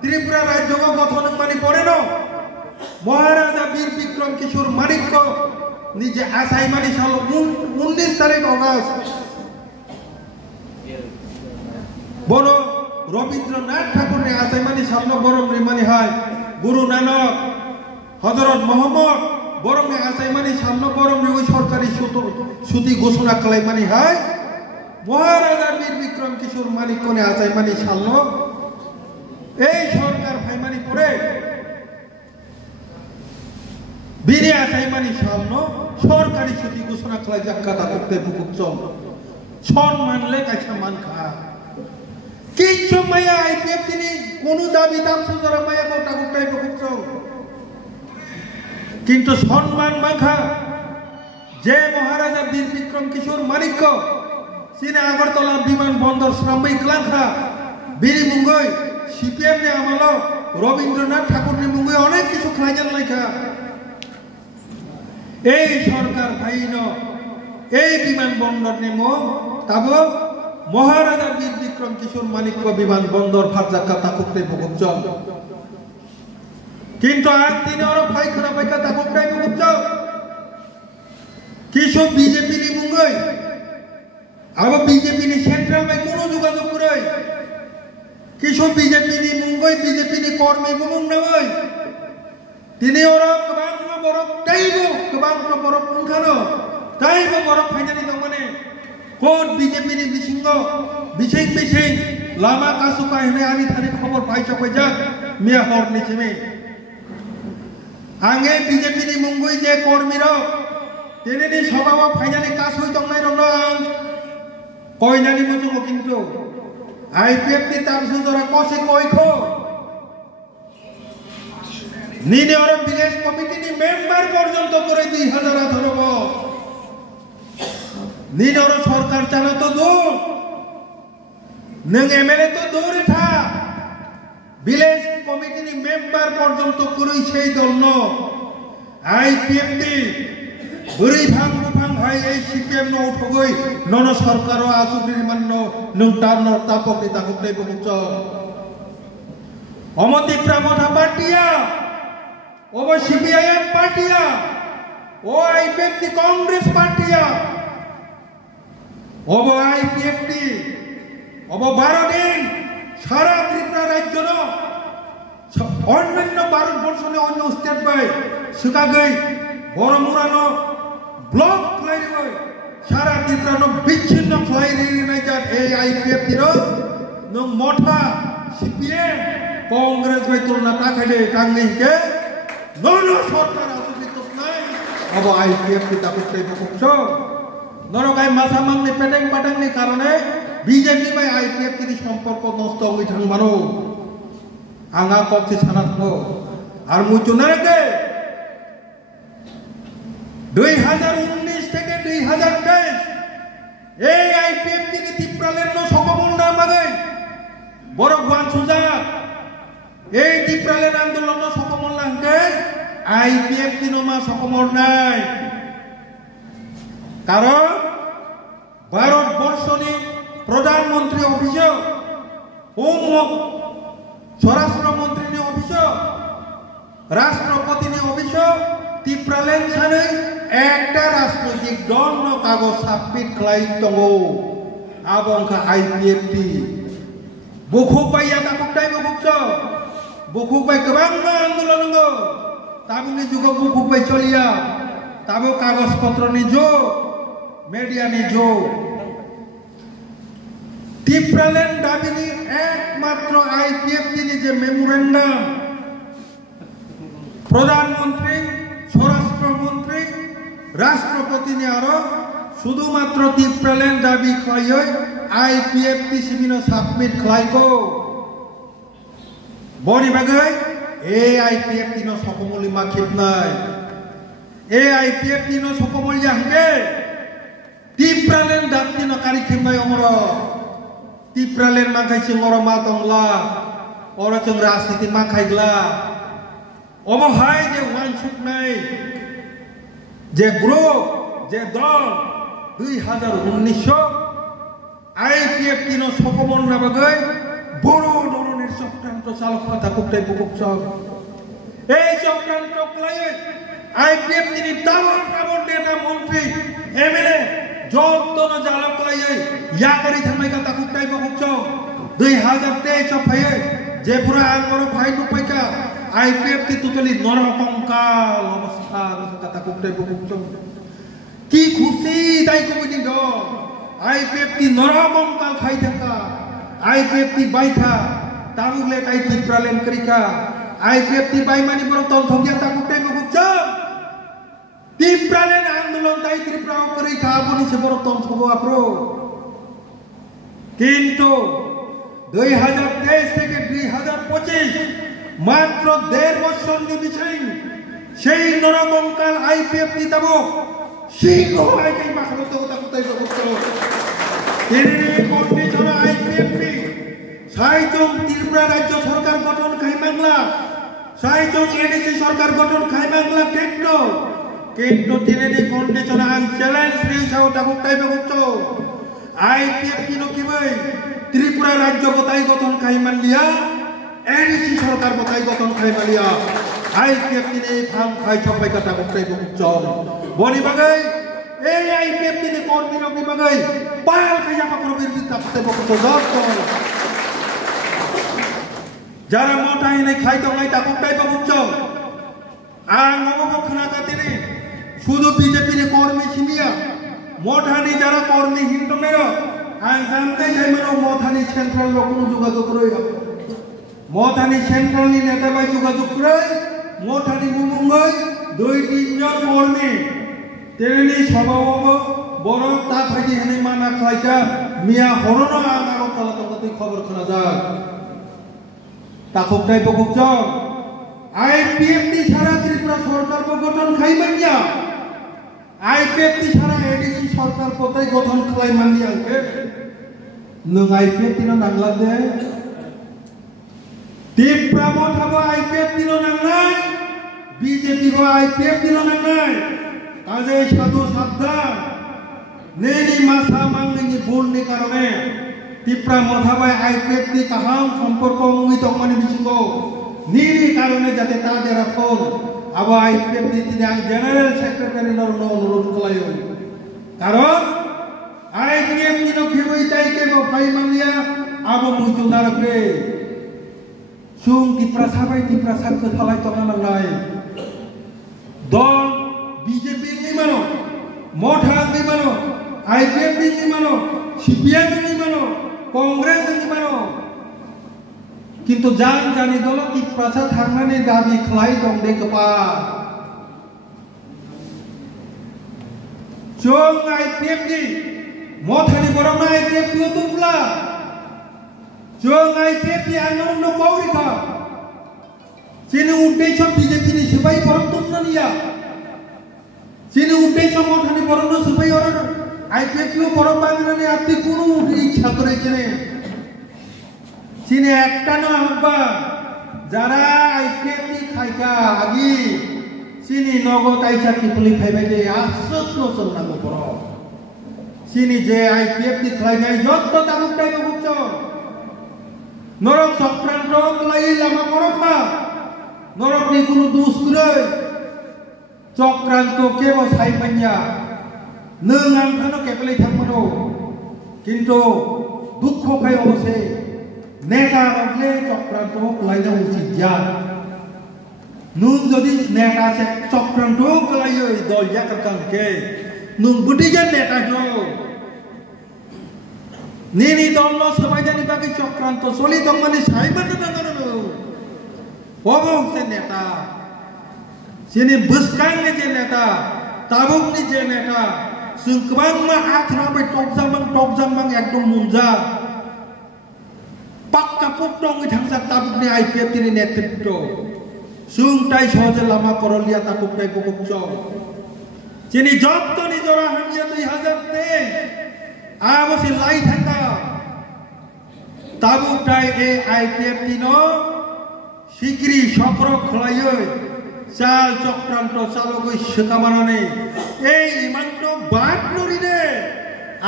ত্রিপুরা রাজ্য গঠন মানে পড়ে না মহারাজা বীর বিক্রম কিশোর মানিক্য নিজে আসাই মানি সাল 19 তারিখ অগস্ট বড় রবীন্দ্রনাথ ঠাকুরের আসাই মানি সাল বরম রিমানি হয় গুরু নানক হযরত মোহাম্মদ বরম আসাই মানি সাল বরম ওই সরকারি সুতি ঘোষণা কলাই মানি হয় মহারাজা বীর বিক্রম কিশোর মানিক্য নে আসাই মানি সাল এই সরকার ভাইমানি পড়ে বীরে আসাই মানি সামন সরকারি ছুটি ঘোষণা করা জাক্কাতা করতে বুকুক চল সম্মানলে কাছে মান খা কিছু মায়া আইপিএফ তিনি কোন দাবি দাম সুতরাং মায়া গোটা গোটাই বুকুক চল কিন্তু সম্মান মাখা যে মহারাজা বীর বিক্রম কিশোর মানিক্য চীনা আগরতলা বিমানবন্দর শ্রমিক লাখা বীর মুঙ্গই সিপিএম নে আমলো রবীন্দ্রনাথ ঠাকুর নে মুঙ্গই অনেক কিছু খাইজান লাইখা এই সরকার ভাইন এই বিমানবন্দর নেমো তাব মহারাজা বীর বিক্রম কিশোর মানিক্য বিমানবন্দর ফারজাক্কা করতে ভোগচল কিন্তু আজ দিনে ওরা পায়খানা পাইকা তাকটাই ভোগচল কিশোর বিজেপি নি মুঙ্গই আবার বিজেপি নি সেন্ট্রাল বাই কোনো যোগাযোগ করে কিশোর বিজেপি নি মুঙ্গই বিজেপি নি কর্মী বুমুং নয় তিনি ওরা কবাং বরফ তাইবো কবাং বরফ উনখানো তাইবো বরফ ফাইনালি দং মানে কোট বিজেপি নি বিসিংহ বিসিং লামা কাসুকা হেনে আমি থানে খবর পাইছ কইজা মিয়া হর নিচিমে আগে বিজেপি নি মুঙ্গই যে কর্মীরা তিনি নি সভাব ফাইনালি কাজ হই দং নাই রং কয়নানি মজুম কিন্তু আইপিএফ নি তার সুদরা কসে কইখো নিনে ওরা বিলেজ কমিটি নি মেম্বার পর্যন্ত করে 2018 নিনে ওরা সরকার চালা তো দূর নং এমএলএ তো দূরে থা বিলেজ কমিটি নি মেম্বার পর্যন্ত করে সেই দল ন আইপিএফ নি বুড়ি ভাং হয় এই সিপিএম ন উঠগই নন সরকার আসুগ্রি মান্য নং তার ন তাপকে তাকতে বকুচ অমতি প্রামথা পার্টিয়া ও সিপিআইএম পার্টিয়া ও আইপিএফ টি কংগ্রেস পার্টিয়া ও আইপিএফ টি ও 12 দিন সারা ত্রিপুরা রাজ্য অন্যান্য ভারতবর্ষ অন্য স্টেট বাই সুকাগই বড়মুরানো ব্লক ফ্লাই সারা ত্রিপুরা বিচ্ছিন্ন ফ্লাই নাই যা এই আইপিএফ টির নং মঠা সিপিএম কংগ্রেস বাই তুলনা তাকাইলে কাংনিকে নন সরকার আসুবিত নাই अब आईपीएफ की ताकते बकुचो नरगाय मासामांनि पेटें पाटेंनि कारणे बीजेपी बाय आईपीएफ की सम्पर्क नष्ट हई थांबानो आंगा कक्ति सानाखौ आर मुचुनारके 2019 থেকে 2023 এই আইপিএফ की ত্রিপুরালের ন সকমন্ডা মাগে বড় গুয়ান সুজা এই ত্রিপুরালের আন্দোলন সকমন্ডা হকে আইপিএফ তিনোমা সকমর নাই কারণ ভারতবর্ষনি প্রধানমন্ত্রী অফিস হোম স্বরাষ্ট্রমন্ত্রী অফিস রাষ্ট্রপতি অফিস ত্রিপুরালেন সানে একটা রাজনৈতিক দল কাগজ সাবমিট খাই দङ আবংখা আইপিএফ টি বখুবাইয়া তাকুটাই বখুছ বখুবাই गोबां आंदोलन दङ ताबुनि जुग बुकुबाय चलिया ताबो कागज पत्र नि जो मीडिया नि जो ত্রিপুরালেন दाबिनि एकमात्र आईपीएफ नि जे मेमोरेंडम प्रधानमंत्री स्वराष्ट्रमंत्री राष्ट्रपति ने आरो शुधुमात्र ত্রিপুরালেন दाबी खायो आईपीएफ टी सिमिनो सबमिट खालायगौ बनि बागै ए आईपीएफ तीनो सकमली माखित नाय ए आईपीएफ तीनो सकमली जाहके ত্রিপুরালেন दाबतिनो कारि खिमनाय अमर ত্রিপুরালেন माखाय सिंगर मा दंला अर जों राजनीति माखायग्ला अबहाय जे वानसुकनाय जे ग्रुप जे दल 2019 आईपीएफ तीनो सकमल नाबागै बड़ धरनेर चक्रान्त চক্রান্ত চালক কথা কুকটাই বুকুকচক এই চক্রান্ত ক্লায়ে আইপিএফ তিনি টাওয়ার টাওয়ার নেতা মন্ত্রী এমএলএ যতন জালক ক্লায়ে ইয়াকারি থামাই কথা কুকটাই বুকুকচক 2023 ফায়ে যে পুরা আঙ্গর ফাই নুপাইকা আইপিএফ তি টোটালি নরকঙ্কাল অবস্থা কথা কুকটাই বুকুকচক কি খুশি তাই কমিটি দ আইপিএফ তি নরকঙ্কাল খাই থাকা आईपीएफ ती बाइथा तामुले ताई टिप्रालेन करिका आईपीएफ ती बाई मानी बरो तल थगिया ताकुटे बगुच टिप्रालेन आंदोलन ताई त्रिपुरा करिका आबनि से बरो तल थगो आपरो किंतु 2023 থেকে 2025 মাত্র 1.5 বছর নিবিছেই সেই নরকঙ্কাল আইপিএফ তি তাবো সিংহ আইকাই মাখলো তো তাকুটাই বগুচ তিনি কন্ডিশন আইপিএফ সাইজং ত্রিপুরা রাজ্য সরকার গঠন খাই বাংলা সাইজং এডিসি সরকার গঠন খাই বাংলা টেকনো কিন্তু তিনি কন্ডিশন আন চ্যালেঞ্জ রিসাও তাকুটাই বগুচ আইপিএফ কিনো কিবাই ত্রিপুরা রাজ্য গতাই গঠন খাই মানলিয়া এডিসি সরকার গতাই গঠন খাই মালিয়া আইপিএফ তিনি ফাম খাই সবাই কথা তাকুটাই বগুচ বনি বাগাই এই আইপিএফ তিনি কর্মী রবি বাগাই পাল খাইয়া পাকর বিরতি তাকুটাই বগুচ দর্শন যারা মোটাই নাই খাইতো নাই তাকুটাই বগুচ আং নবক খনাকাতিনি শুধু বিজেপির কর্মী ছিনিয়া মোটানি যারা কর্মী হিন্দমের আং জানতে চাইমের মোটানি সেন্ট্রাল কোনো যোগাযোগ রই মোটানি সেন্ট্রাল নি নেতা বাই যোগাযোগ রই মোটানি মুমুঙ্গই 2-3 জন কর্মী তেনি সভাব বড় তা ফাইজি হেনে মানা খাইকা মিয়া হরন আং তলা তলাতে খবর শোনা যায় তাকুটাই বগুচ আইপিএফ টি সারা ত্রিপুরা সরকার গঠন খাই মানিয়া আইপিএফ টি সারা এডিসি সরকার কোথায় গঠন খাই মানিয়া নং আইপিএফ টি নাংলা দে ত্রিপুরা মঠাব আইপিএফ টি নাংলাই বিজেপি গো আইপিএফ টি নাংলাই কাজে সাধু সাবধান নেনি মাসা মাংনি ভুলনি কারণে ত্রিপুরা মঠাবাই আইপিএফ টি কাহাম সম্পর্ক মুই তকমানি বিসিগো নিরি কারণে যাতে তাদের এখন আবো আইপিএফ টি তিনি জেনারেল সেক্রেটারি নরন অনুরোধ কলায় কারণ আইপিএফ টি নখিবই তাই কে গো ফাই মানিয়া আবো মুই জুদারকে সুং ত্রিপুরা সাবকে থালাই তনা নালাই দল বিজেপি নি মানো মঠা নি মানো আইপিএফ নি মানো সিপিএম নি মানো কংগ্রেস নি মানো কিন্তু জানি দল ত্রিপুরা থাকনাनै দাবি খালাই दं दे गोपा जों आईपीएफ नि मथानि बरम आईपीएफ नि तुमला जों आईपीएफ नि आंदोलन बावरिखा जेनि उद्देश्य बीजेपी नि सबाई बरम तुमनानिया जेनि उद्देश्य मथानि बरम सबाई और आईपीएफ नि बरम बांगनानै आपनि कोनो इच्छा करेছেন চিনে একটা না হবা যারা আইপিএফ নি খাইকা আগি চিনি নগদ আইসা কিপলি খাইবাই দে আসত নসল না গপর চিনি যে আইপিএফ নি খাইগাই যত তামুকটাই বগুচ নরক চক্রান্ত লাই লামা করবা নরক নি কোনো দোষ করে চক্রান্ত কেব সাইপাইয়া নং আংখানো কেপলি থাকমানো কিন্তু দুঃখ খাই অবশ্যই नेता रखले चक्रांत कलायना उचित जा नुं जदि नेता से चक्रांत कलायो दल या करकांके नुं बुटिजे नेता जो निनी दल सबाइदानि बागै चक्रांत चलि दं माने साइबान नांगनो ओबो से नेता सिनि बसकांनि जे नेता ताबुकनि जे नेता जों गोबां मा आथरा बाय टकजामां एकदम मुंजा पक्का पुक्टों थांसा ताबुकनि आईपीएफ नि नेतृत्व सुंगटाई सहजे लामा करलिया ताबुकटाई बगुच जिनि जत्तनि जरा हामिया 2023 आबसि लाई थाका ताबुकटाई ए आईपीएफ नो सिक्री सक्र खलायो चाल चक्रांत चालगै सोकामानानै ए इमानतो बाद नरिने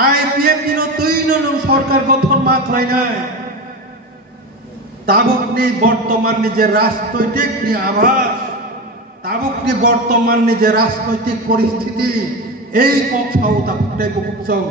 आईपीएफ नो तैनो सरकार गठन मा खालायनाय তাবুকনি বর্তমান যে রাজনৈতিক আভাস তাবুকনি বর্তমান যে রাজনৈতিক পরিস্থিতি এই পক্ষাও তাবুকটাই বুকসং